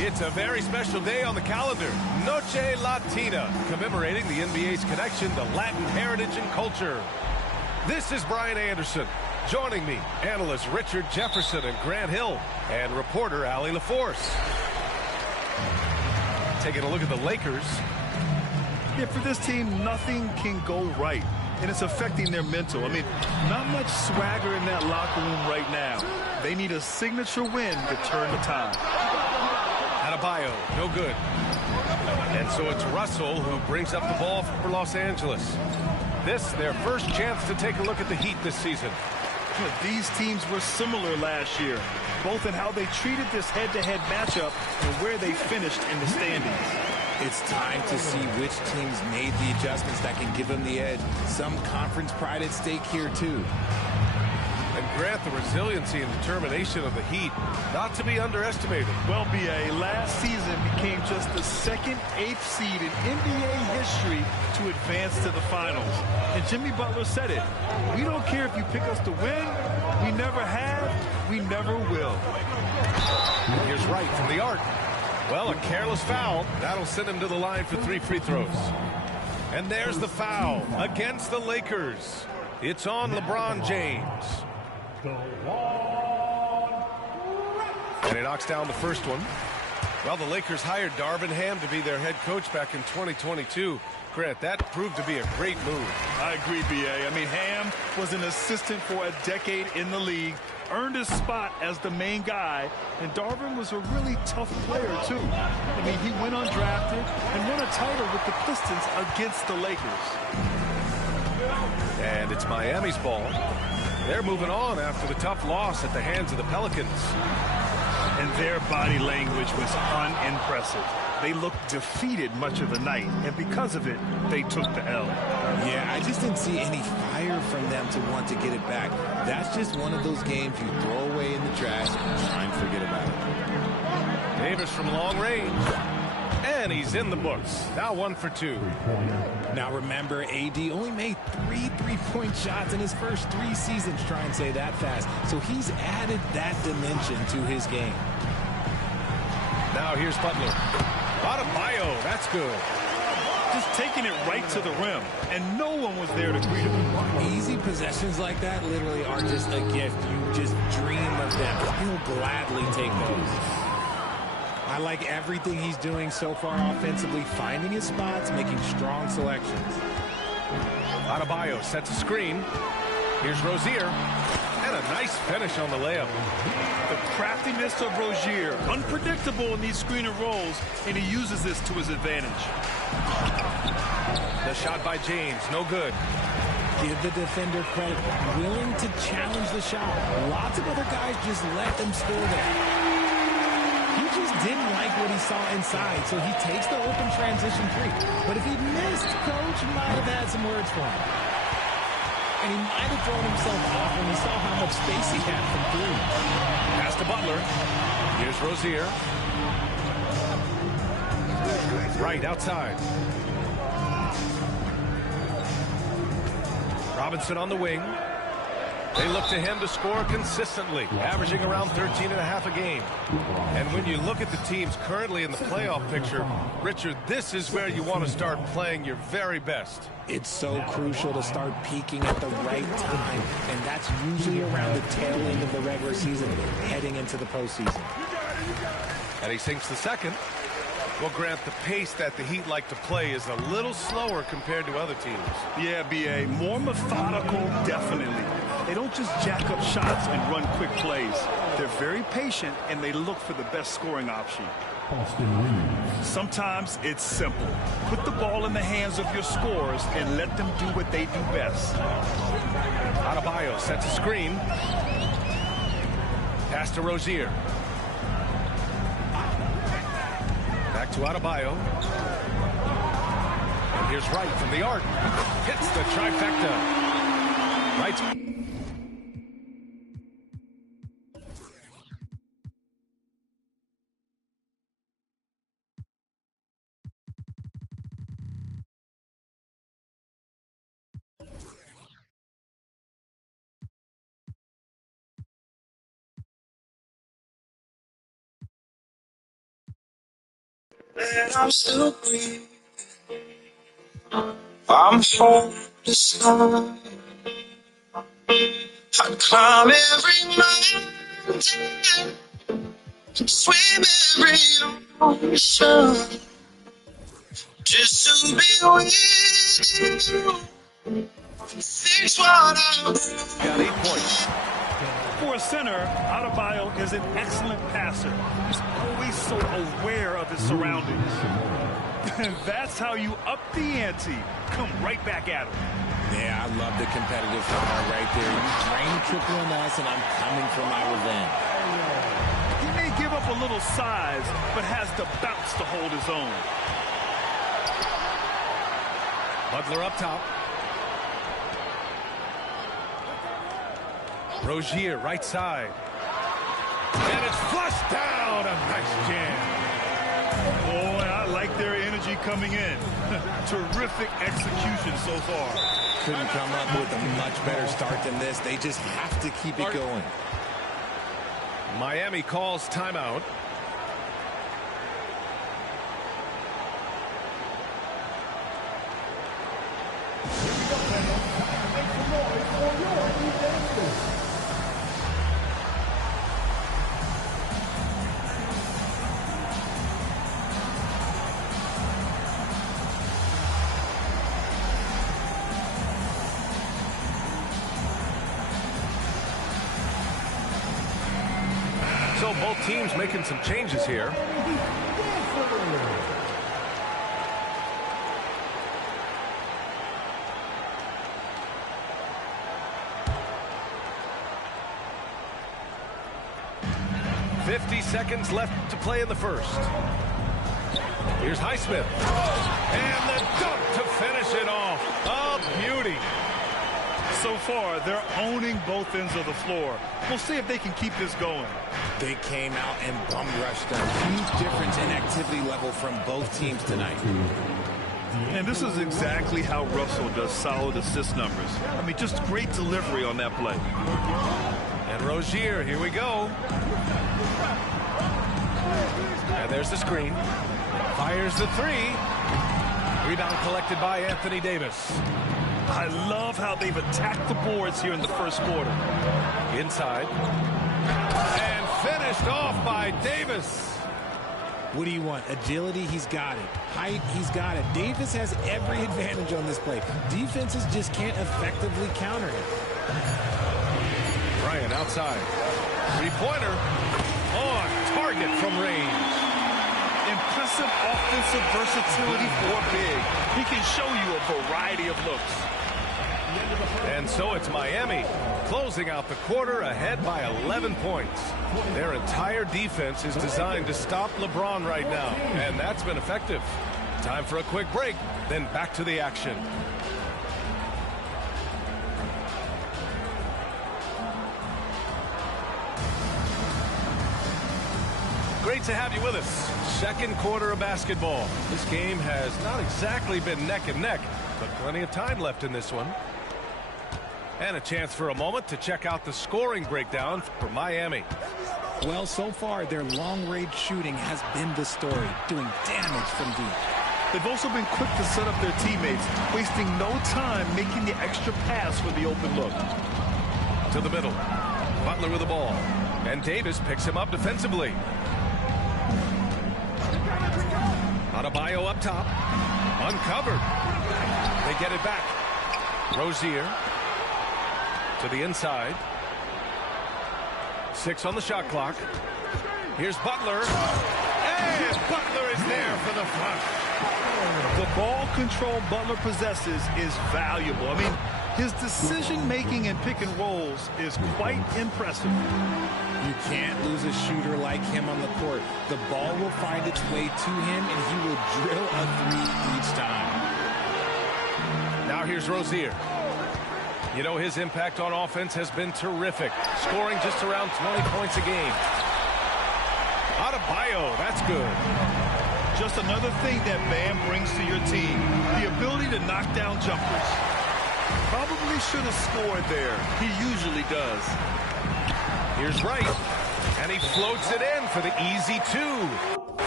It's a very special day on the calendar, Noche Latina, commemorating the NBA's connection to Latin heritage and culture. This is Brian Anderson. Joining me, analysts Richard Jefferson and Grant Hill, and reporter Allie LaForce. Taking a look at the Lakers. Yeah, for this team, nothing can go right, and it's affecting their mental. I mean, not much swagger in that locker room right now. They need a signature win to turn the tide. Adebayo, no good. And so it's Russell who brings up the ball for Los Angeles. This, their first chance to take a look at the Heat this season. These teams were similar last year, both in how they treated this head-to-head matchup and where they finished in the standings. It's time to see which teams made the adjustments that can give them the edge. Some conference pride at stake here, too. And Grant, the resiliency and determination of the Heat, not to be underestimated. Well, B.A., last season became just the second 8th seed in NBA history to advance to the finals. And Jimmy Butler said it. We don't care if you pick us to win. We never have. We never will. Here's Wright from the arc. Well, a careless foul. That'll send him to the line for 3 free throws. And there's the foul against the Lakers. It's on LeBron James. And he knocks down the first one. Well, the Lakers hired Darvin Ham to be their head coach back in 2022. Grant, that proved to be a great move. I agree, B.A. I mean, Ham was an assistant for a decade in the league, earned his spot as the main guy, and Darvin was a really tough player, too. I mean, he went undrafted and won a title with the Pistons against the Lakers. And it's Miami's ball. They're moving on after the tough loss at the hands of the Pelicans. And their body language was unimpressive. They looked defeated much of the night, and because of it, they took the L. Yeah, I just didn't see any fire from them to want to get it back. That's just one of those games you throw away in the trash and try and forget about it. Davis from long range. And he's in the books. Now 1 for 2. Now remember, AD only made 3 three-point shots in his first 3 seasons. Try and say that fast. So he's added that dimension to his game. Now here's Butler. Adebayo, that's good. Just taking it right to the rim, and no one was there to greet him. Easy possessions like that literally are just a gift. You just dream of them. He'll gladly take those. I like everything he's doing so far offensively, finding his spots, making strong selections. Adebayo sets a screen. Here's Rozier. And a nice finish on the layup. The craftiness of Rozier, unpredictable in these screen and rolls, and he uses this to his advantage. The shot by James, no good. Give the defender credit, willing to challenge the shot. Lots of other guys just let them score there. He just didn't like what he saw inside, so he takes the open transition three. But if he missed, Coach might have had some words for him. And he might have thrown himself off when he saw how much space he had from 3. Pass to Butler. Here's Rozier. Right outside. Robinson on the wing. They look to him to score consistently, averaging around 13.5 a game. And when you look at the teams currently in the playoff picture, Richard, this is where you want to start playing your very best. It's so crucial to start peaking at the right time, and that's usually around the tail end of the regular season, heading into the postseason. And he sinks the second. Well, Grant, the pace that the Heat like to play is a little slower compared to other teams. Yeah, B.A., more methodical, definitely. They don't just jack up shots and run quick plays. They're very patient, and they look for the best scoring option. Sometimes it's simple. Put the ball in the hands of your scorers and let them do what they do best. Adebayo sets a screen. Pass to Rozier. Back to Adebayo. And here's Wright from the arc. Hits the trifecta. Wright's And I'm still breathing. I'm hopeless now. I'd climb every mountain, swim every ocean, just to be with you. Fix what I'm Got 8 points. For a center, Adebayo is an excellent passer. He's always so aware of his surroundings. And that's how you up the ante. Come right back at him. Yeah, I love the competitive fire right there. You drain triple on us, and I'm coming for my revenge. He may give up a little size, but has the bounce to hold his own. Butler up top. Rozier, right side. And it's flushed down. A nice jam. Boy, I like their energy coming in. Terrific execution so far. Couldn't come up with a much better start than this. They just have to keep it going. Miami calls timeout. So both teams making some changes here. Seconds left to play in the first. Here's Highsmith. And the dunk to finish it off. A beauty. So far, they're owning both ends of the floor. We'll see if they can keep this going. They came out and bum rushed them. Huge difference in activity level from both teams tonight. And this is exactly how Russell does solid assist numbers. I mean, just great delivery on that play. And Rozier, here we go. And there's the screen. Fires the three. Rebound collected by Anthony Davis. I love how they've attacked the boards here in the first quarter. Inside. And finished off by Davis. What do you want? Agility, he's got it. Height, he's got it. Davis has every advantage on this play. Defenses just can't effectively counter him. Bryant outside. Three-pointer. On target from range. Impressive offensive versatility for big. He can show you a variety of looks. And so it's Miami closing out the quarter ahead by 11 points. Their entire defense is designed to stop LeBron right now, and that's been effective. Time for a quick break, then back to the action. Great to have you with us. Second quarter of basketball. This game has not exactly been neck and neck, but plenty of time left in this one. And a chance for a moment to check out the scoring breakdown for Miami. Well, so far, their long-range shooting has been the story, doing damage from deep. They've also been quick to set up their teammates, wasting no time making the extra pass for the open look. To the middle. Butler with the ball. And Davis picks him up defensively. Adebayo up top. Uncovered. They get it back. Rozier. To the inside. 6 on the shot clock. Here's Butler. And Butler is there for the flush. The ball control Butler possesses is valuable. I mean, his decision-making in pick and rolls is quite impressive. You can't lose a shooter like him on the court. The ball will find its way to him, and he will drill a three each time. Now here's Rozier. You know, his impact on offense has been terrific, scoring just around 20 points a game. Adebayo, that's good. Just another thing that Bam brings to your team, the ability to knock down jumpers. Probably should have scored there. He usually does. Here's Wright, and he floats it in for the easy 2.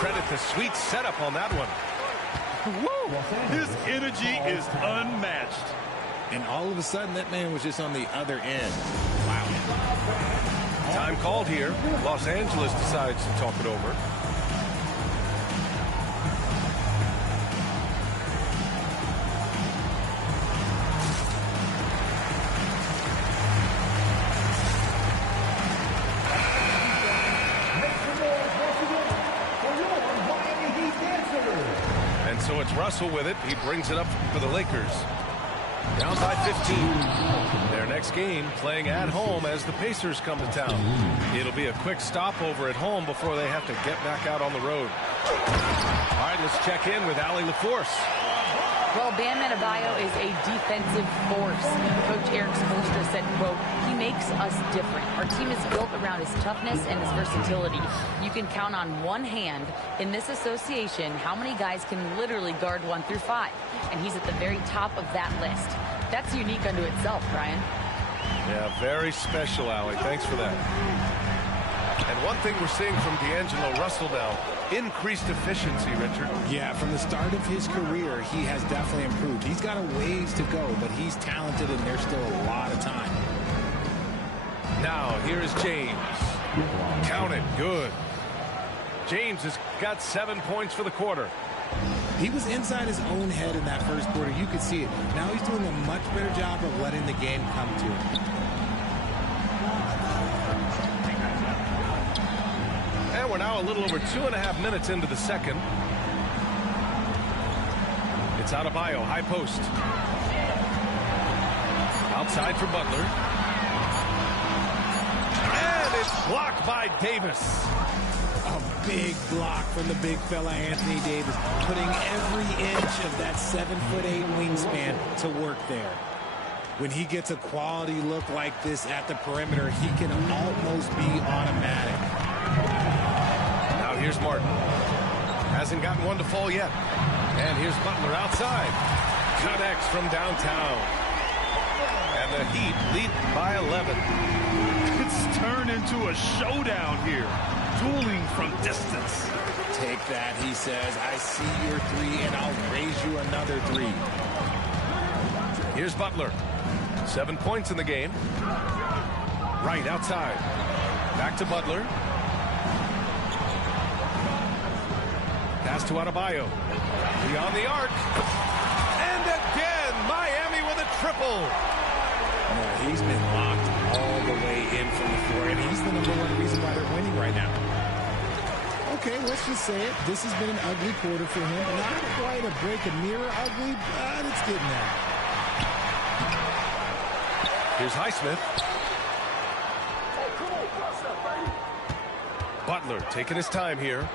credit the sweet setup on that one. Woo! His energy is unmatched. And all of a sudden, that man was just on the other end. Wow. Time called here. Los Angeles decides to talk it over. And so it's Russell with it. He brings it up for the Lakers. Down by 15. Their next game playing at home as the Pacers come to town. It'll be a quick stopover at home before they have to get back out on the road. All right, let's check in with Allie LaForce. Well, Bam Adebayo is a defensive force. Coach Eric Spoelstra said, quote, "He makes us different. Our team is built around his toughness and his versatility. You can count on one hand in this association how many guys can literally guard 1 through 5. And he's at the very top of that list. That's unique unto itself, Brian." Yeah, very special, Allie. Thanks for that. And one thing we're seeing from D'Angelo Russell now, increased efficiency, Richard. Yeah, from the start of his career, he has definitely improved. He's got a ways to go, but he's talented, and there's still a lot of time. Now, here is James. Count it. Good. James has got 7 points for the quarter. He was inside his own head in that first quarter. You could see it. Now he's doing a much better job of letting the game come to him. And we're now a little over 2.5 minutes into the second. It's Adebayo, high post. Outside for Butler. And it's blocked by Davis. A big block from the big fella, Anthony Davis, putting every inch of that 7'8" wingspan to work there. When he gets a quality look like this at the perimeter, he can almost be automatic. Now here's Martin. Hasn't gotten one to fall yet. And here's Butler outside. Connects from downtown. And the Heat lead by 11. It's turned into a showdown here. Dueling from distance. Take that, he says. I see your three, and I'll raise you another three. Here's Butler. 7 points in the game. Right outside. Back to Butler. Pass to Adebayo. Beyond the arc. And again, Miami with a triple. Yeah, he's been locked all the way in from the floor, and he's the #1 reason why they're winning right now. Okay, let's just say it. This has been an ugly quarter for him. Not quite a break a mirror ugly, but it's getting there. Here's Highsmith. Butler taking his time here.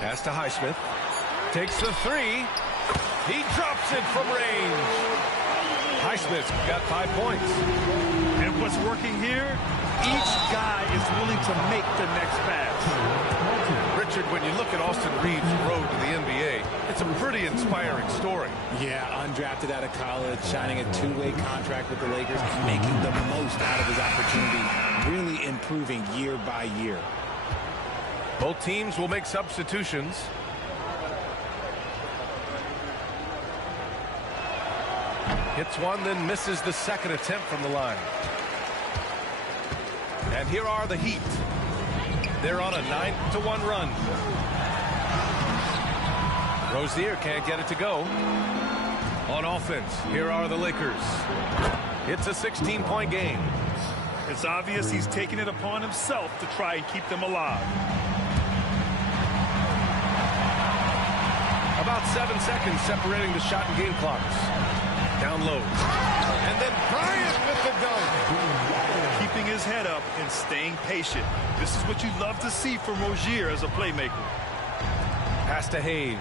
Pass to Highsmith. Takes the three. He drops it from range. Highsmith's got 5 points. And what's working here? Each guy is willing to make the next pass. Richard, when you look at Austin Reeves' road to the NBA, it's a pretty inspiring story. Yeah, undrafted out of college, signing a two-way contract with the Lakers, making the most out of his opportunity, really improving year by year. Both teams will make substitutions. Hits one, then misses the second attempt from the line. And here are the Heat. They're on a 9-1 run. Rozier can't get it to go. On offense, here are the Lakers. It's a 16-point game. It's obvious he's taking it upon himself to try and keep them alive. About 7 seconds separating the shot and game clocks. Down low. And then Bryant with the dunk. Keeping his head up and staying patient. This is what you love to see from Rozier as a playmaker. Pass to Hayes.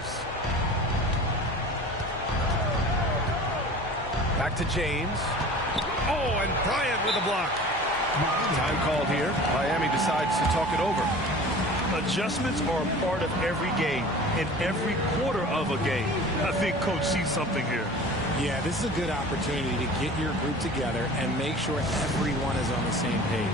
Back to James. Oh, and Bryant with a block. Time called here. Miami decides to talk it over. Adjustments are a part of every game, in every quarter of a game. I think Coach sees something here. Yeah, this is a good opportunity to get your group together and make sure everyone is on the same page.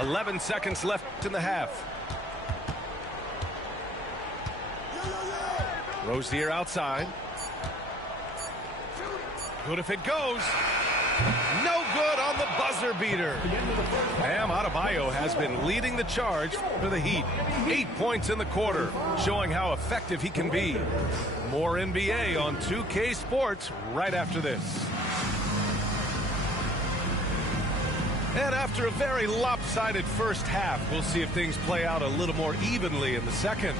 11 seconds left in the half. Rozier outside. Good if it goes. No good on the buzzer beater. Bam Adebayo has been leading the charge for the Heat. 8 points in the quarter, showing how effective he can be. More NBA on 2K Sports right after this. And after a very lopsided first half, we'll see if things play out a little more evenly in the second.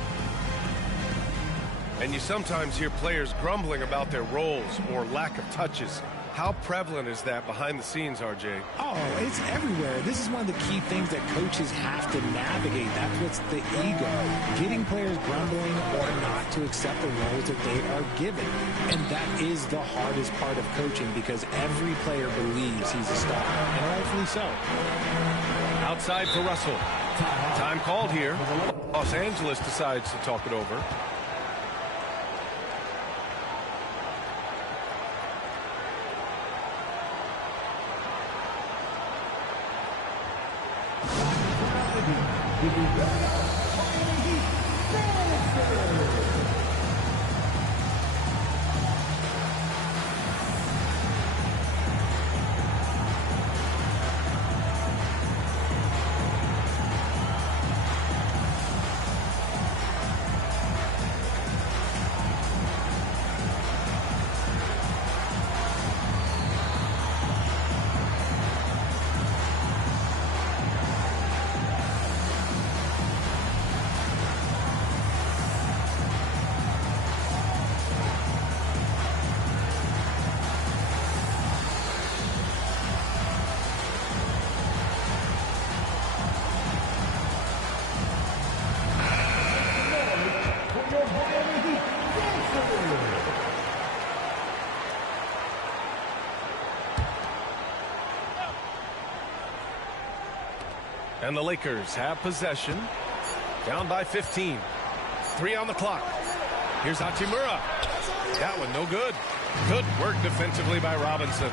And you sometimes hear players grumbling about their roles or lack of touches. How prevalent is that behind the scenes, RJ? Oh, it's everywhere. This is one of the key things that coaches have to navigate. That's what's the ego. Getting players grumbling or not to accept the roles that they are given. And that is the hardest part of coaching because every player believes he's a star, and rightfully so. Outside for Russell. Time called here. Los Angeles decides to talk it over. And the Lakers have possession. Down by 15. 3 on the clock. Here's Hachimura. That one no good. Good work defensively by Robinson.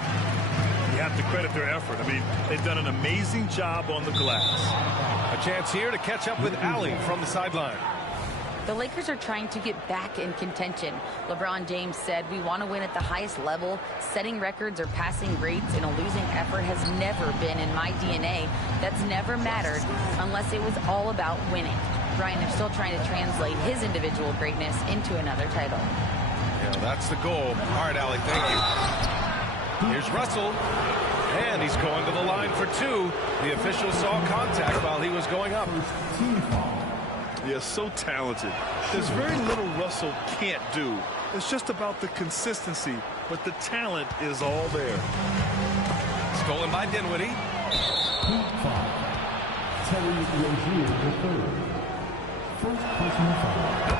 You have to credit their effort. I mean, they've done an amazing job on the glass. A chance here to catch up with Allie from the sideline. The Lakers are trying to get back in contention. LeBron James said, "We want to win at the highest level. Setting records or passing rates in a losing effort has never been in my DNA. That's never mattered unless it was all about winning." Brian, they're still trying to translate his individual greatness into another title. Yeah, that's the goal. All right, Allie, thank you. Here's Russell. And he's going to the line for 2. The official saw contact while he was going up. Yeah, so talented. There's very little Russell can't do. It's just about the consistency, but the talent is all there. Stolen by Dinwiddie.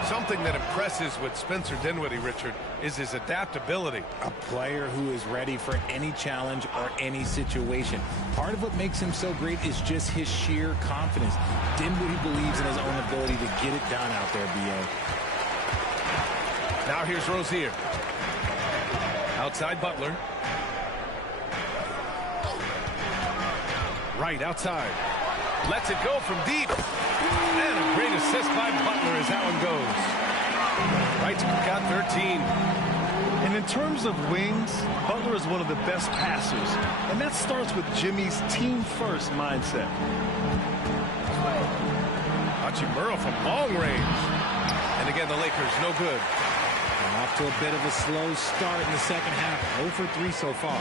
Something that impresses with Spencer Dinwiddie, Richard, is his adaptability. A player who is ready for any challenge or any situation. Part of what makes him so great is just his sheer confidence. Dinwiddie believes in his own ability to get it done out there, B.A. Now here's Rozier. Outside Butler. Right outside. Lets it go from deep. And a great assist by Butler as that one goes. Wright's got 13. And in terms of wings, Butler is one of the best passers. And that starts with Jimmy's team-first mindset. Hachimura from long range. And again, the Lakers no good. And off to a bit of a slow start in the second half. 0 for 3 so far.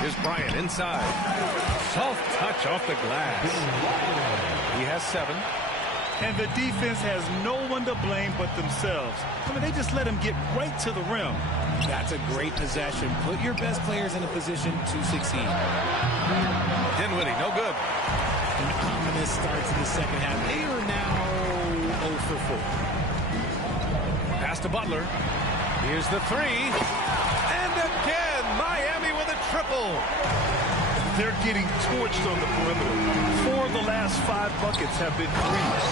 Here's Bryant inside. Soft touch off the glass. He has 7. And the defense has no one to blame but themselves. I mean, they just let him get right to the rim. That's a great possession. Put your best players in a position to succeed. Dinwiddie, no good. An ominous start to the second half. They are now 0 for 4. Pass to Butler. Here's the 3. And again, Miami with a triple. They're getting torched on the perimeter. 4 of the last 5 buckets have been threes.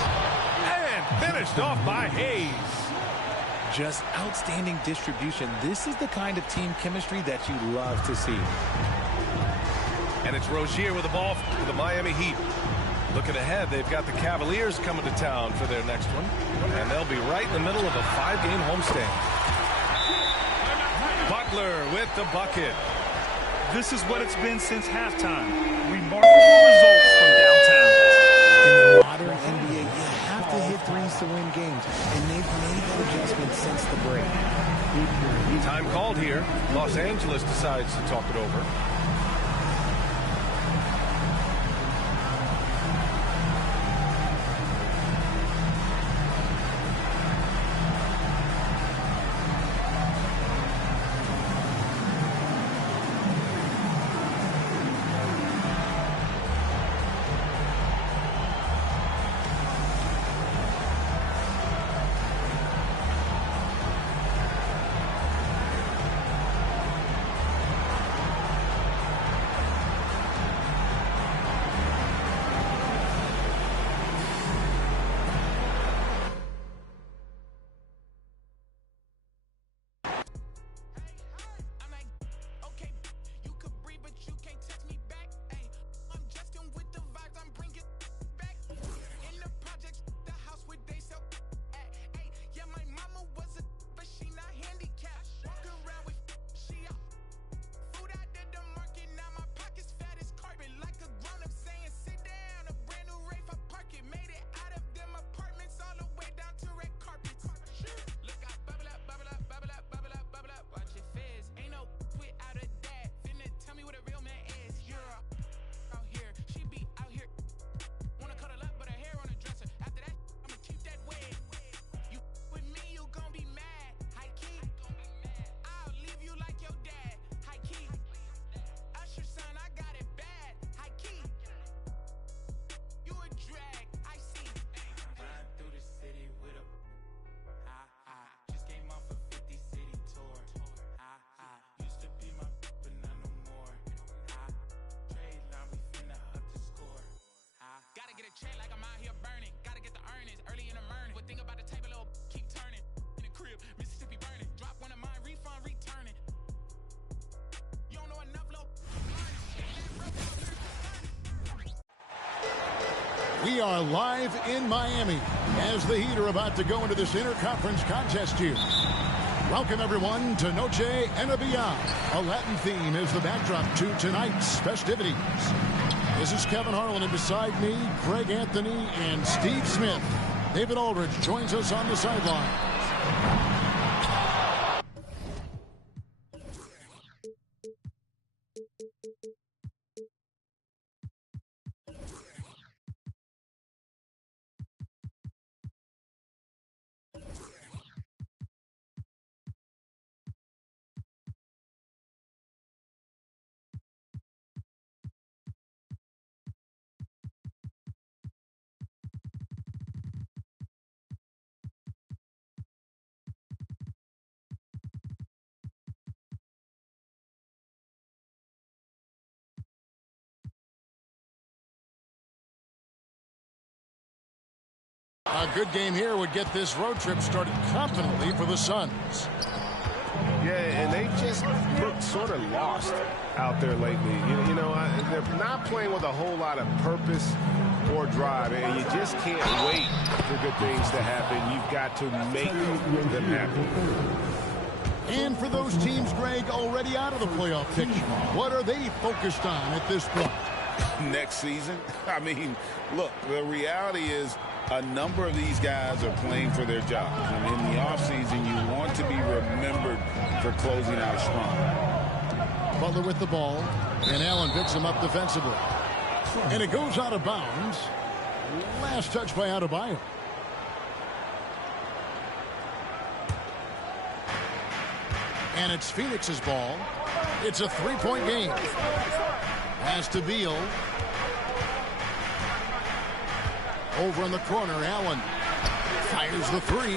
And finished off by Hayes. Just outstanding distribution. This is the kind of team chemistry that you love to see. And it's Rozier with the ball for the Miami Heat. Looking ahead, they've got the Cavaliers coming to town for their next one. And they'll be right in the middle of a 5-game homestand. Butler with the bucket. This is what it's been since halftime. Remarkable results from downtown. In the modern NBA, you have to hit threes to win games, and they've made that adjustment since the break. Time called here. Los Angeles decides to talk it over. We are live in Miami as the Heat are about to go into this interconference contest here. Welcome, everyone, to Noche and Beyond. A Latin theme is the backdrop to tonight's festivities. This is Kevin Harlan, and beside me, Greg Anthony and Steve Smith. David Aldridge joins us on the sideline. A good game here would get this road trip started confidently for the Suns. Yeah, and they just look sort of lost out there lately. You know, they're not playing with a whole lot of purpose or drive, and you just can't wait for good things to happen. You've got to make them happen. And for those teams, Greg, already out of the playoff picture, what are they focused on at this point? Next season? I mean, look, the reality is a number of these guys are playing for their jobs. And in the offseason, you want to be remembered for closing out strong. Butler with the ball, and Allen picks him up defensively. And it goes out of bounds. Last touch by Adebayo. And it's Phoenix's ball. It's a three-point game. Pass to Beal. Over in the corner, Allen fires the three.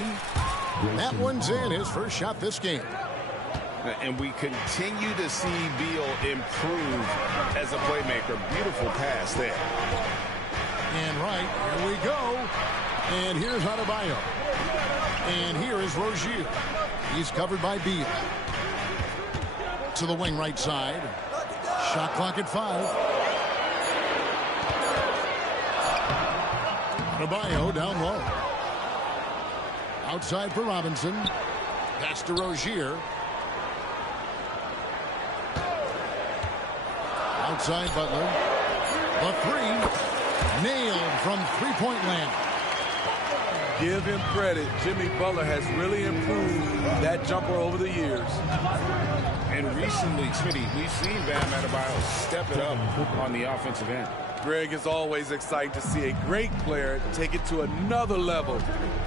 That one's in, his first shot this game. And we continue to see Beal improve as a playmaker. Beautiful pass there. And right, here we go. And here's Adebayo. And here is Rozier. He's covered by Beal. To the wing right side. Shot clock at 5. Adebayo down low. Outside for Robinson. Pass to Rozier. Outside Butler. The three. Nailed from three-point land. Give him credit. Jimmy Butler has really improved that jumper over the years. And recently, Smitty, we've seen Bam Adebayo step it up on the offensive end. Greg, is always exciting to see a great player take it to another level.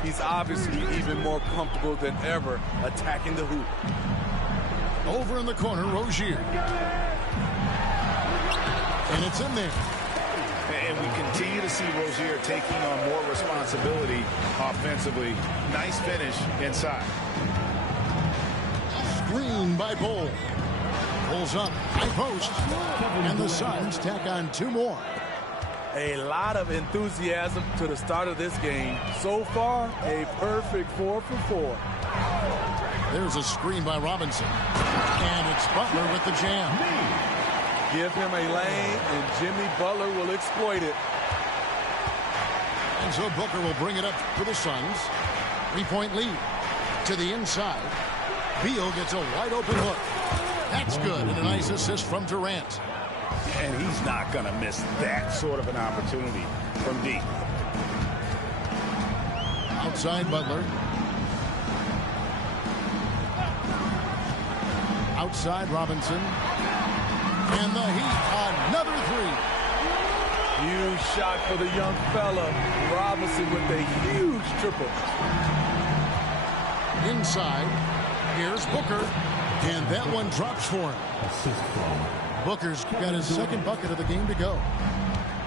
He's obviously even more comfortable than ever attacking the hoop. Over in the corner, Rozier. And it's in there. And we continue to see Rozier taking on more responsibility offensively. Nice finish inside. Screen by Bol. Pulls up, high post. And the Suns tack on two more. A lot of enthusiasm to the start of this game. So far, a perfect 4 for 4. There's a screen by Robinson. And it's Butler with the jam. Give him a lane, and Jimmy Butler will exploit it. And so Booker will bring it up for the Suns. 3-point lead. To the inside. Beal gets a wide-open hook. That's good, and a nice assist from Durant. And he's not going to miss that sort of an opportunity from deep. Outside Butler. Outside Robinson. And the Heat, another three. Huge shot for the young fella. Robinson with a huge triple. Inside, here's Booker. And that one drops for him. Booker's got his second bucket of the game to go.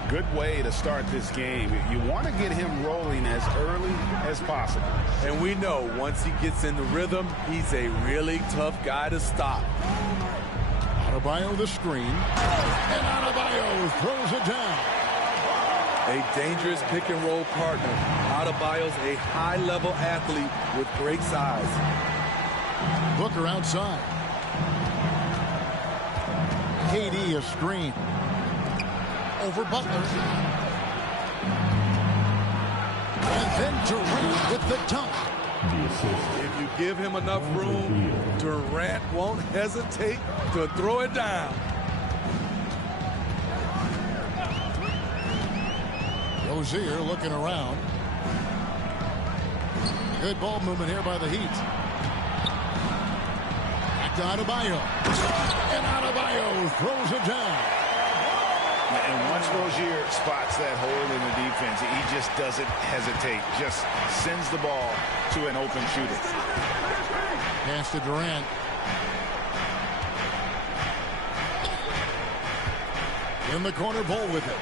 Good way to start this game. You want to get him rolling as early as possible. And we know once he gets in the rhythm, he's a really tough guy to stop. Adebayo the screen. And Adebayo throws it down. A dangerous pick-and-roll partner. Adebayo's a high-level athlete with great size. Booker outside. KD a screen. Over Butler. And then Durant with the dunk. If you give him enough room, Durant won't hesitate to throw it down. Rozier looking around. Good ball movement here by the Heat. Back to Adebayo. And Adebayo throws it down. And once Rozier spots that hole in the defense, he just doesn't hesitate. Just sends the ball to an open shooter. Pass to Durant. In the corner, Bol with it.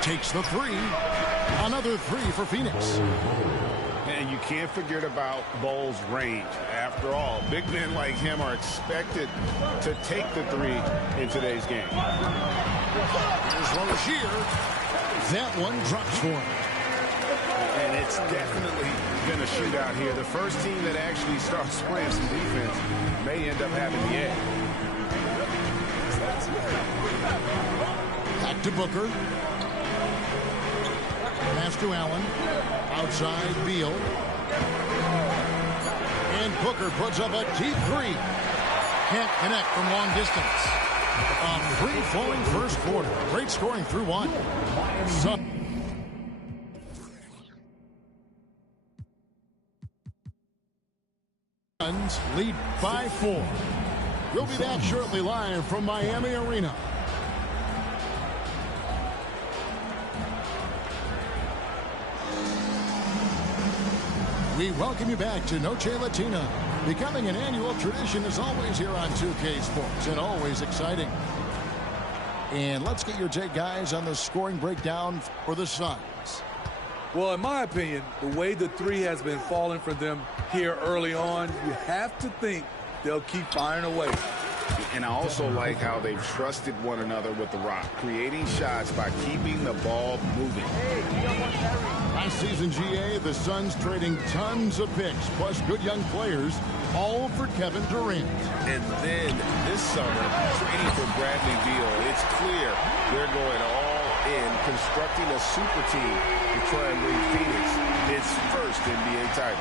Takes the three. Another three for Phoenix. And you can't forget about Bol's range. After all, big men like him are expected to take the three in today's game. Here's Rozier. That one drops for him. And it's definitely been a shootout here. The first team that actually starts playing some defense may end up having the edge. Back to Booker. Pass to Allen. Outside Beal. And Booker puts up a deep three. Can't connect from long distance. A free-flowing first quarter. Great scoring through one. Suns lead by 4. We'll be back shortly live from Miami Arena. We welcome you back to Noche Latina. Becoming an annual tradition is always here on 2K Sports and always exciting. And let's get your take, guys, on the scoring breakdown for the Suns. Well, in my opinion, the way the three has been falling for them here early on, you have to think they'll keep firing away. And I also like how they've trusted one another with the rock, creating shots by keeping the ball moving. Last season, GA, the Suns trading tons of picks, plus good young players, all for Kevin Durant. And then this summer, trading for Bradley Beal, it's clear they're going all in constructing a super team to try and bring Phoenix its first NBA title.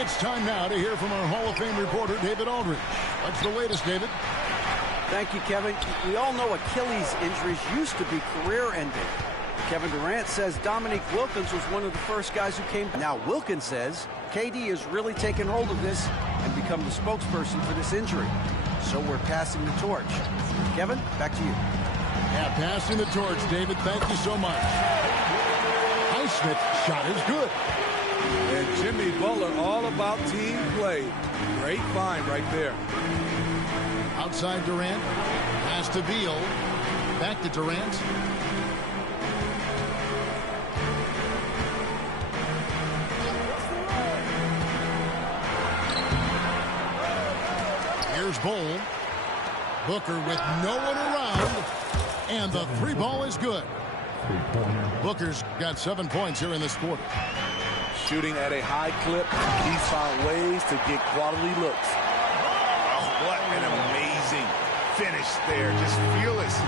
It's time now to hear from our Hall of Fame reporter, David Aldridge. What's the latest, David? Thank you, Kevin. We all know Achilles injuries used to be career-ending. Kevin Durant says Dominique Wilkins was one of the first guys who came. Now Wilkins says KD has really taken hold of this and become the spokesperson for this injury. So we're passing the torch. Kevin, back to you. Yeah, passing the torch, David. Thank you so much. Highsmith's shot is good. And Jimmy Butler all about team play. Great find right there. Outside Durant. Pass to Beal. Back to Durant. Here's Bowl. Booker with no one around. And the three ball is good. Booker's got 7 points here in this quarter. Shooting at a high clip, he's found ways to get quality looks. Oh, what an amazing finish there. Just fearless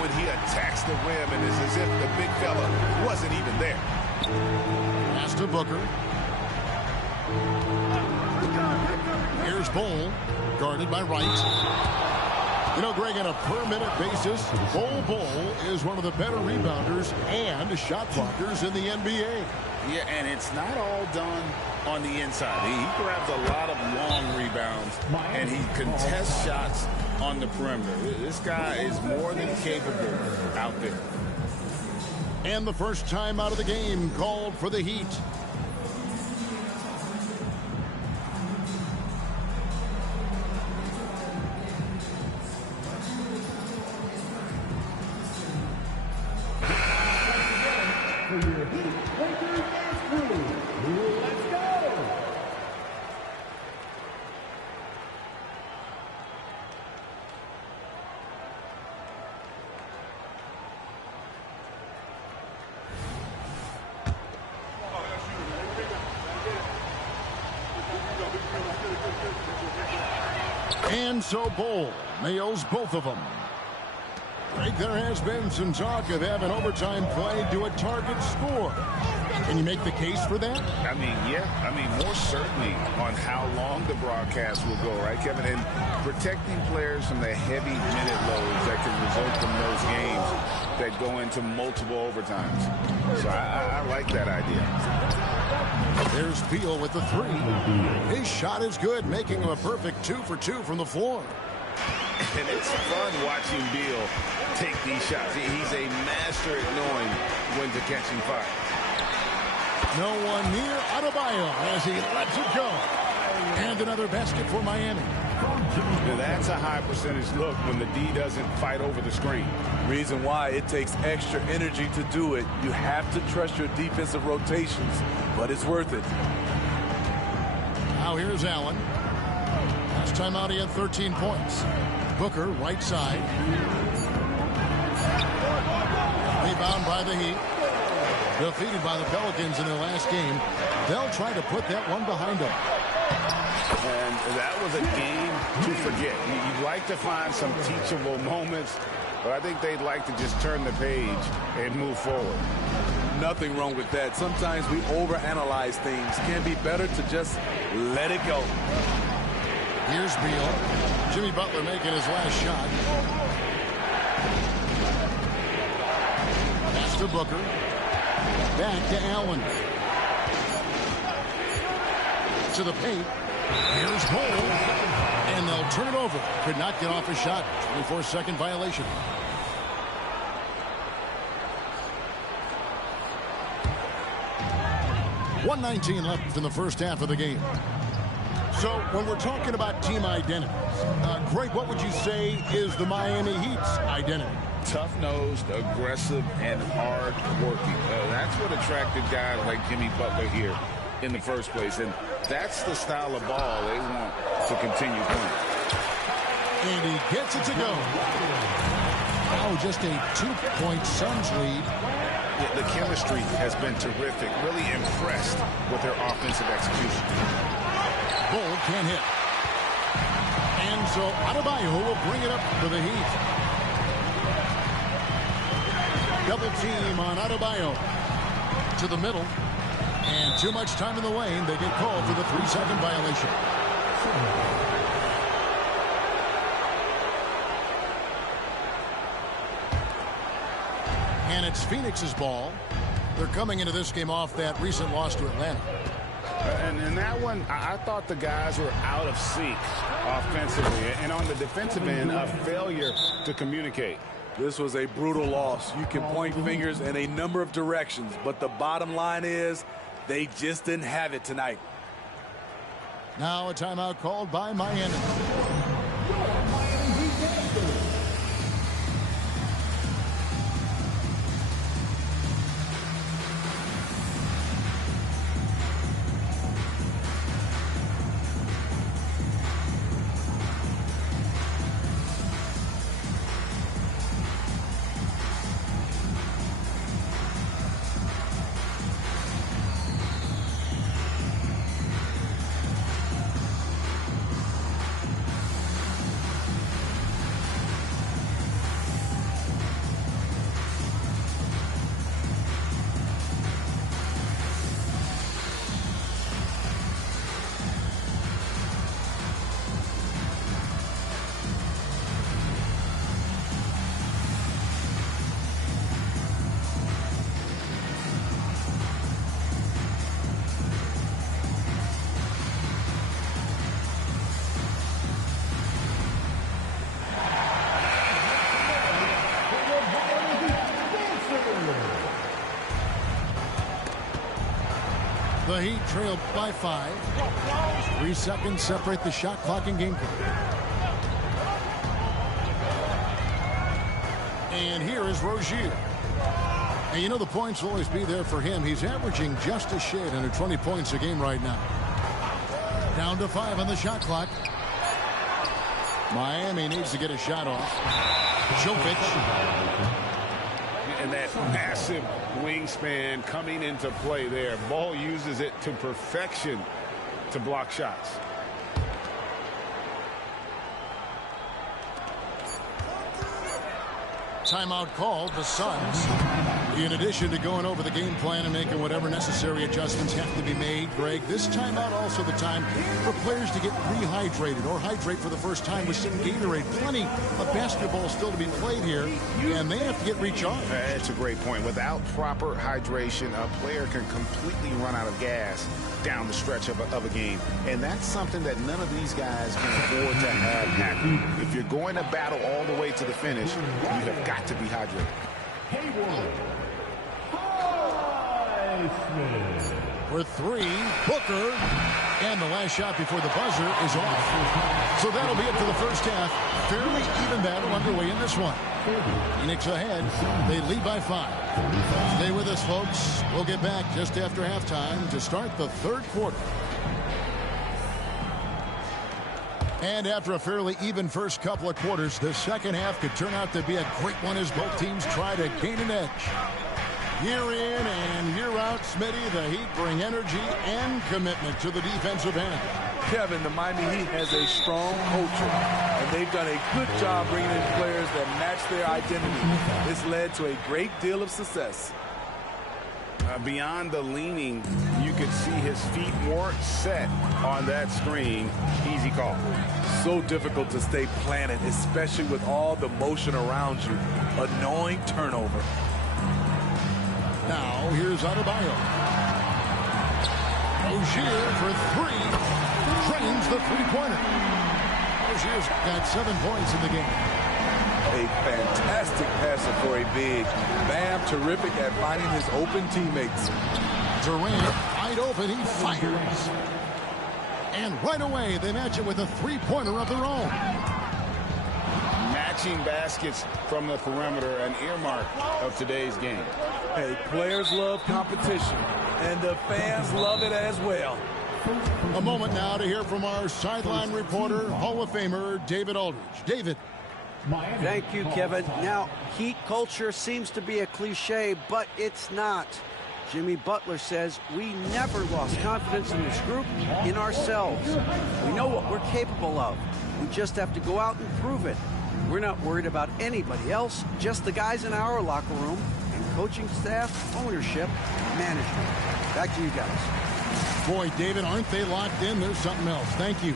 when he attacks the rim, and it's as if the big fella wasn't even there. Pass to Booker. Here's Bowl, guarded by Wright. You know, Greg, on a per-minute basis, Bol is one of the better rebounders and shot blockers in the NBA. Yeah, and it's not all done on the inside. He grabs a lot of long rebounds, and he contests shots on the perimeter. This guy is more than capable out there. And the first time out of the game called for the Heat. And so Bol nails both of them. Greg, there has been some talk of having overtime play to a target score. Can you make the case for that? I mean, yeah. I mean, more certainly on how long the broadcast will go, right, Kevin? And protecting players from the heavy minute loads that can result from those games that go into multiple overtimes. So I like that idea. There's Beal with the three. His shot is good, making him a perfect 2 for 2 from the floor. And it's fun watching Beal take these shots. He's a master at knowing when to catch him fire. No one near Adebayo as he lets it go. And another basket for Miami. Now that's a high percentage look when the D doesn't fight over the screen. Reason why it takes extra energy to do it. You have to trust your defensive rotations, but it's worth it. Now here's Allen. Last time out he had 13 points. Booker, right side. Rebound by the Heat. Defeated by the Pelicans in their last game. They'll try to put that one behind them. And that was a game to forget. You'd like to find some teachable moments, but I think they'd like to just turn the page and move forward. Nothing wrong with that. Sometimes we overanalyze things. Can be better to just let it go. Here's Beal. Jimmy Butler making his last shot. Pass to Booker. Back to Allen. To the paint. Here's Bol. And they'll turn it over. Could not get off a shot. 24-second violation. .119 left in the first half of the game. So when we're talking about team identities, Greg, what would you say is the Miami Heat's identity? Tough-nosed, aggressive, and hard-working. That's what attracted guys like Jimmy Butler here in the first place. And that's the style of ball they want to continue playing. And he gets it to go. Oh, just a 2-point Suns lead. Yeah, the chemistry has been terrific. Really impressed with their offensive execution. Bol can't hit. And so Adebayo will bring it up for the Heat. Double team on Adebayo. To the middle. And too much time in the lane. They get called for the 3-second violation. And it's Phoenix's ball. They're coming into this game off that recent loss to Atlanta. And in that one, I thought the guys were out of sync offensively. And on the defensive end, a failure to communicate. This was a brutal loss. You can point fingers in a number of directions, but the bottom line is they just didn't have it tonight. Now a timeout called by Miami. The Heat trail by 5. 3 seconds separate the shot clock and game clock. And here is Rozier. And you know the points will always be there for him. He's averaging just a shade under 20 points a game right now. Down to 5 on the shot clock. Miami needs to get a shot off. Jokic. And that massive wingspan coming into play there. Ball uses it to perfection to block shots. Timeout called. The Suns. In addition to going over the game plan and making whatever necessary adjustments have to be made, Greg, this timeout also the time for players to get rehydrated or hydrate for the first time with some Gatorade. Plenty of basketball still to be played here, and they have to get recharged. That's a great point. Without proper hydration, a player can completely run out of gas down the stretch of a game. And that's something that none of these guys can afford to have happen. If you're going to battle all the way to the finish, you have got to be hydrated. For 3, Booker. And the last shot before the buzzer is off. So that'll be it for the first half. Fairly even battle underway in this one. Phoenix ahead. They lead by 5. Stay with us, folks. We'll get back just after halftime to start the third quarter. And after a fairly even first couple of quarters, the second half could turn out to be a great one as both teams try to gain an edge. Year in and year out, Smitty, the Heat bring energy and commitment to the defensive end. Kevin, the Miami Heat has a strong culture, and they've done a good job bringing in players that match their identity. This led to a great deal of success. Beyond the leaning, you could see his feet weren't set on that screen. Easy call. So difficult to stay planted, especially with all the motion around you. Annoying turnover. Now, here's Adebayo. Rozier for 3. Drains the three-pointer. Rozier's got 7 points in the game. A fantastic passer for a big. Bam, terrific at finding his open teammates. Durant, wide open, he fires. And right away, they match it with a three-pointer of their own. Matching baskets from the perimeter, an earmark of today's game. Hey, players love competition, and the fans love it as well. A moment now to hear from our sideline reporter, Hall of Famer David Aldridge. David. Thank you, Kevin. Now, Heat culture seems to be a cliche, but it's not. Jimmy Butler says we never lost confidence in this group, in ourselves. We know what we're capable of. We just have to go out and prove it. We're not worried about anybody else, just the guys in our locker room, and coaching staff, ownership, management. Back to you guys. Boy, David, aren't they locked in? There's something else. Thank you.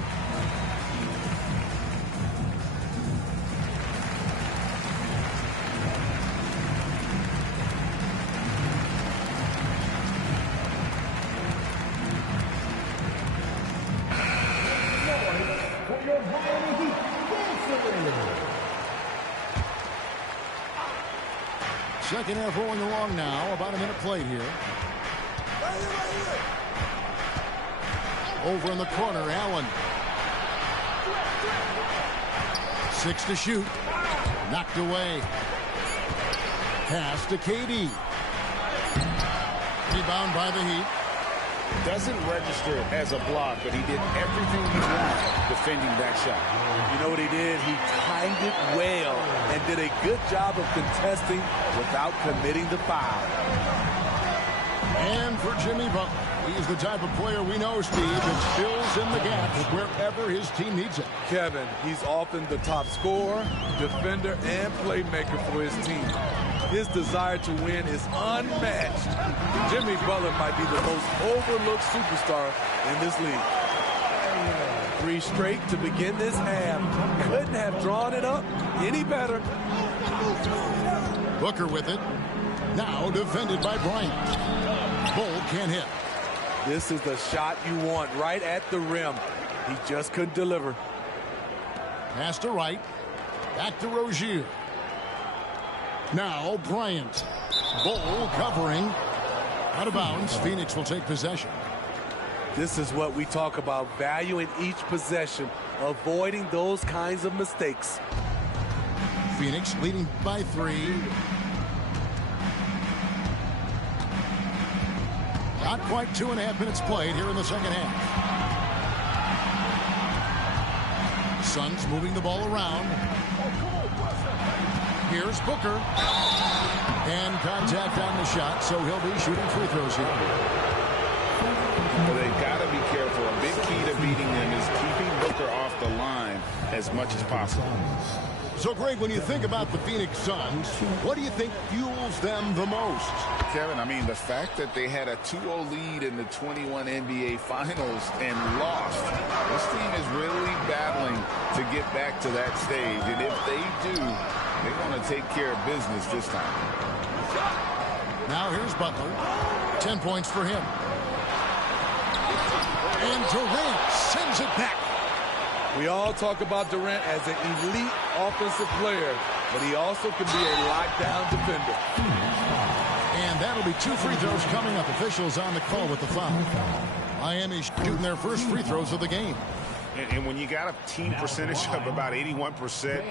Second half rolling along now. About a minute played here. Over in the corner, Allen. 6 to shoot. Knocked away. Pass to KD. Rebound by the Heat. Doesn't register as a block, but he did everything he wanted defending that shot. You know what he did? He timed it well and did a good job of contesting without committing the foul. And for Jimmy Butler, he's the type of player we know, Steve, that fills in the gaps wherever his team needs it. Kevin, he's often the top scorer, defender, and playmaker for his team. His desire to win is unmatched. Jimmy Butler might be the most overlooked superstar in this league. 3 straight to begin this half. Couldn't have drawn it up any better. Booker with it. Now defended by Bryant. Bull can't hit. This is the shot you want right at the rim. He just couldn't deliver. Pass to Wright. Back to Rozier. Now Bryant. Bull covering. Out of bounds. Phoenix will take possession. This is what we talk about, valuing each possession, avoiding those kinds of mistakes. Phoenix leading by 3. Not quite 2.5 minutes played here in the second half. Suns moving the ball around. Here's Booker. And contact on the shot, so he'll be shooting free throws here. Well, they've got to be careful. A big key to beating them is keeping Booker off the line as much as possible. So, Greg, when you think about the Phoenix Suns, what do you think fuels them the most? Kevin, I mean, the fact that they had a 2-0 lead in the 21 NBA Finals and lost. This team is really battling to get back to that stage. And if they do, they want to take care of business this time. Now here's Butler. 10 points for him. And Durant sends it back. We all talk about Durant as an elite offensive player, but he also can be a lockdown defender. And that'll be 2 free throws coming up. Officials on the call with the foul. Miami shooting their first free throws of the game. And when you got a team percentage of about 81%,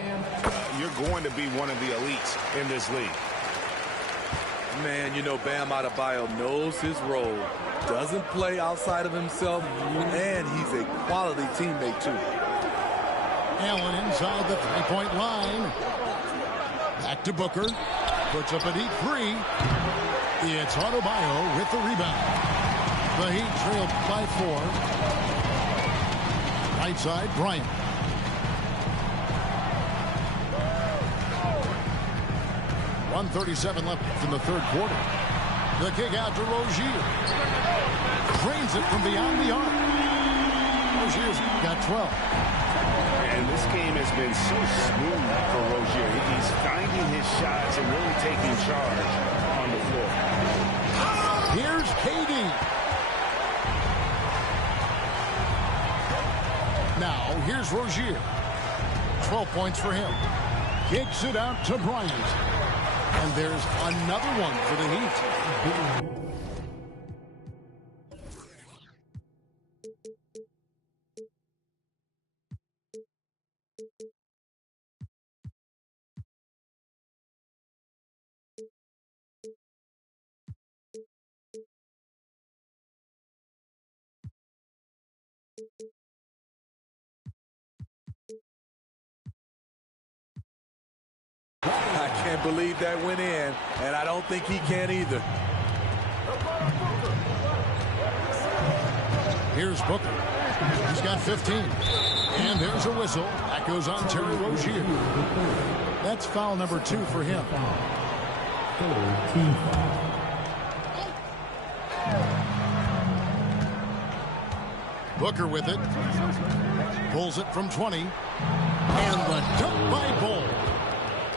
you're going to be one of the elites in this league. Man, you know, Bam Adebayo knows his role. Doesn't play outside of himself, and he's a quality teammate, too. Allen inside the three-point line. Back to Booker. Puts up a deep 3. It's Adebayo with the rebound. The Heat trailed by 4. Right side, Bryant. .137 left in the third quarter. The kick out to Rozier. Drains it from beyond the arc. Rozier's got 12. And this game has been so smooth for Rozier. He's finding his shots and really taking charge on the floor. Here's KD. Now, here's Rozier. 12 points for him. Kicks it out to Bryant. And there's another one for the Heat. I can't believe that went in, and I don't think he can either. Here's Booker. He's got 15. And there's a whistle. That goes on Terry Rozier. That's foul number 2 for him. Team foul. Booker with it. Pulls it from 20. And the dunk by Ball.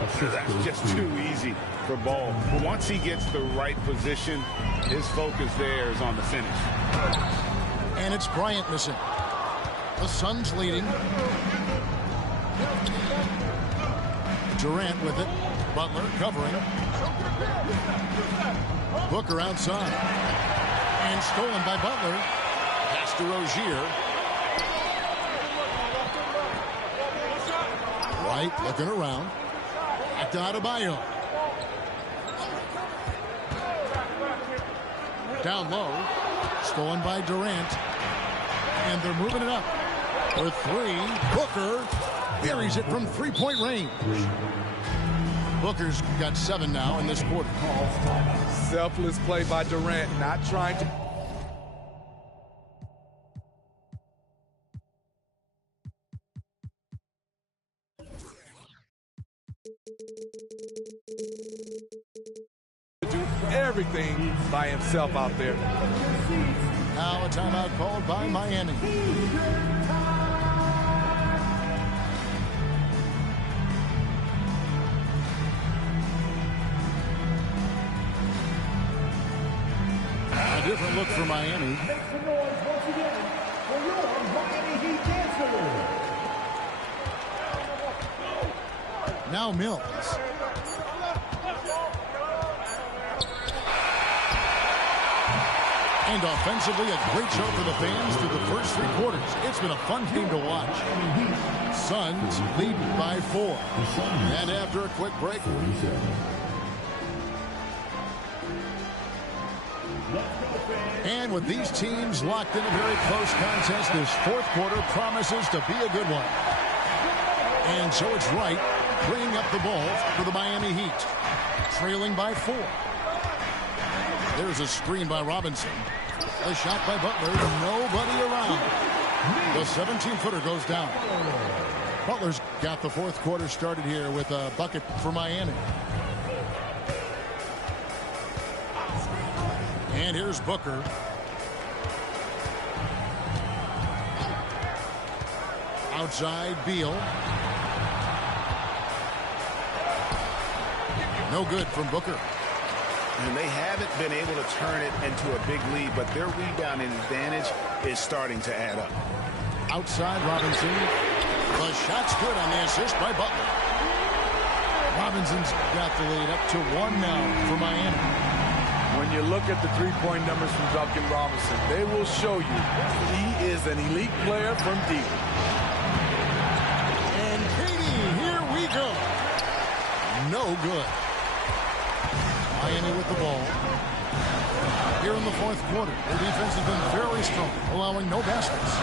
That's just too easy for Ball. Once he gets the right position, his focus there is on the finish. And it's Bryant missing. The Suns leading. Durant with it. Butler covering. Booker outside. And stolen by Butler. Pass to Rozier. Right, looking around. Back to Adebayo. Down low. Stolen by Durant. And they're moving it up. For three. Booker buries it from three-point range. Booker's got 7 now in this quarter. Selfless play by Durant, not trying to... do everything by himself out there. Now a timeout called by Miami. A different look for Miami. Make some noise once again for your Miami Heat dancers. Now Mills. And offensively, a great show for the fans through the first 3 quarters. It's been a fun game to watch. Suns lead by 4. And after a quick break. And with these teams locked in a very close contest, this 4th quarter promises to be a good one. And so it's Wright bringing up the ball for the Miami Heat. Trailing by 4. There's a screen by Robinson. A shot by Butler. Nobody around. The 17-footer goes down. Butler's got the 4th quarter started here with a bucket for Miami. And here's Booker. Outside, Beal. No good from Booker. And they haven't been able to turn it into a big lead, but their rebounding advantage is starting to add up. Outside, Robinson. The shot's good on the assist by Butler. Robinson's got the lead up to 1 now for Miami. When you look at the three-point numbers from Duncan Robinson, they will show you he is an elite player from deep. And Katie, here we go. No good. Miami with the ball. Here in the 4th quarter, their defense has been very strong, allowing no baskets.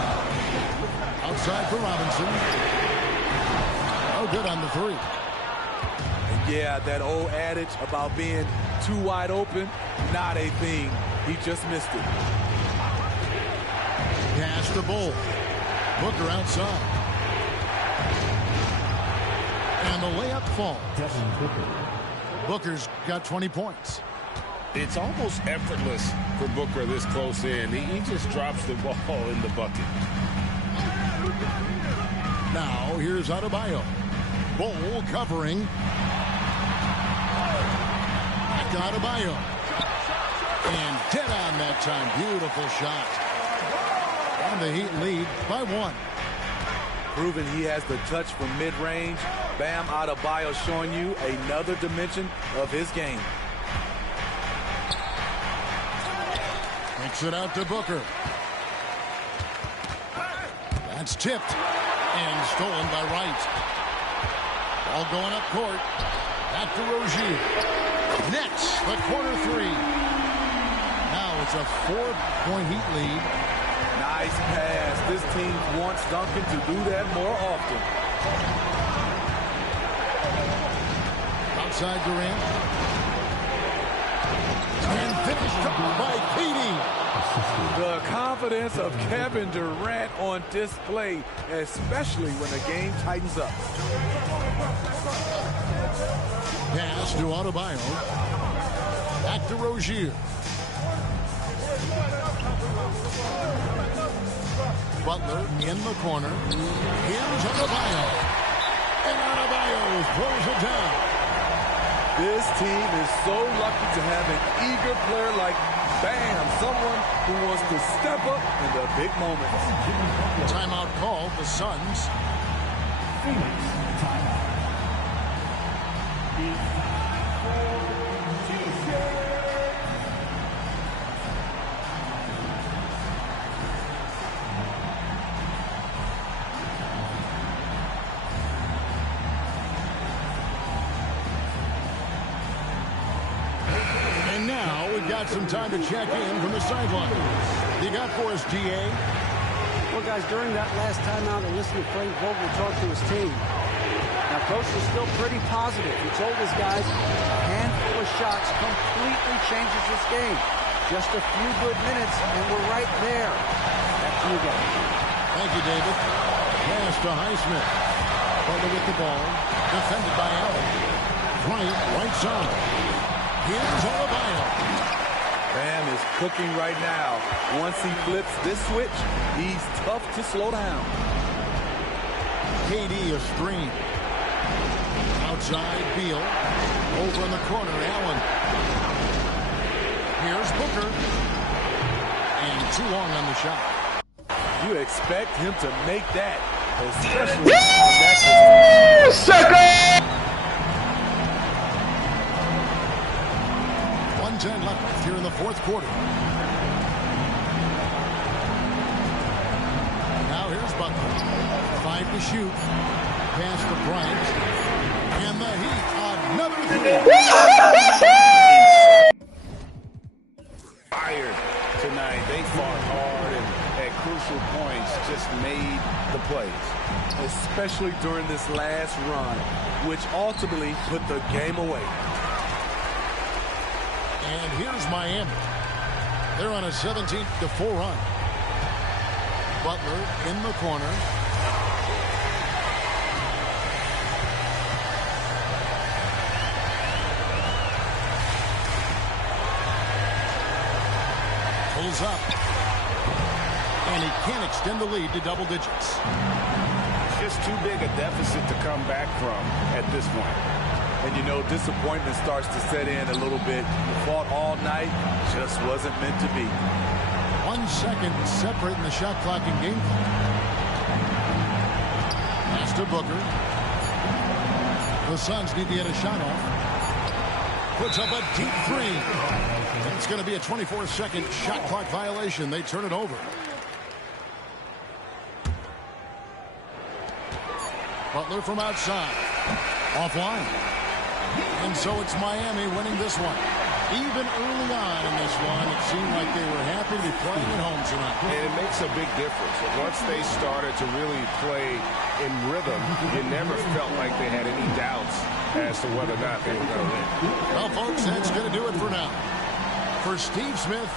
Outside for Robinson. Oh, good on the 3. And yeah, that old adage about being too wide open, not a thing. He just missed it. Pass the Bull. Booker outside. And the layup falls. Booker's got 20 points. It's almost effortless for Booker this close in. He just drops the ball in the bucket. Now here's Adebayo. Bull covering. Back to Adebayo. And dead on that time. Beautiful shot. And the Heat lead by 1. Proving he has the touch from mid-range. Bam Adebayo showing you another dimension of his game. Takes it out to Booker. That's tipped and stolen by Wright. Ball going up court. Back to Rozier. Nets, the corner 3. Now it's a 4-point Heat lead. Nice pass. This team wants Duncan to do that more often. Outside Durant. And finished up by Katie. The confidence of Kevin Durant on display, especially when the game tightens up. Pass to Adebayo. Back to Rozier. Butler in the corner. Here's Adebayo. And Adebayo throws it down. This team is so lucky to have an eager player like Bam, someone who wants to step up in the big moments. Timeout called, the Suns. And now we've got some time to check in from the sideline. You got for us, GA? Well, guys, during that last timeout, I listened to Frank Vogel talk to his team. Now, Coach is still pretty positive. He told his guys a handful of shots completely changes this game. Just a few good minutes, and we're right there. Back to you guys. Thank you, David. Pass to Highsmith. Butler with the ball. Defended by Allen. Bryant, right side. Here's Adebayo. Bam is cooking right now. Once he flips this switch, he's tough to slow down. KD a screen. Outside, Beal. Over in the corner, Allen. Here's Booker. And too long on the shot. You expect him to make that, especially on that distance. 1:10 left here in the fourth quarter. Now here's Butler. 5 to shoot. Pass to Bryant. And the Heat, another three. Fired tonight. They fought hard and at crucial points just made the plays. Especially during this last run, which ultimately put the game away. And here's Miami. They're on a 17-4 run. Butler in the corner. Pulls up. And he can't extend the lead to double digits. Just too big a deficit to come back from at this point. And you know, disappointment starts to set in a little bit. Fought all night, just wasn't meant to be. 1 second separating the shot clock and game clock. Pass to Booker. The Suns need to get a shot off. Puts up a deep three. And it's going to be a 24-second shot clock violation. They turn it over. Butler from outside. Offline. And so it's Miami winning this one. Even early on in this one, it seemed like they were happy to be playing at home tonight. And it makes a big difference. Once they started to really play in rhythm, you never felt like they had any doubts as to whether or not they were going to win. Well, folks, that's going to do it for now. For Steve Smith,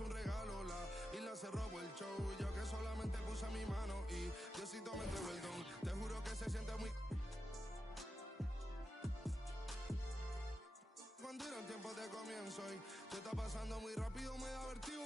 es un regalo. La isla se robó el show. Yo que solamente puse mi mano y Diosito me entregó el don. Te juro que se siente muy... Cuando eran tiempos de comienzo y se está pasando muy rápido, me da vertigo.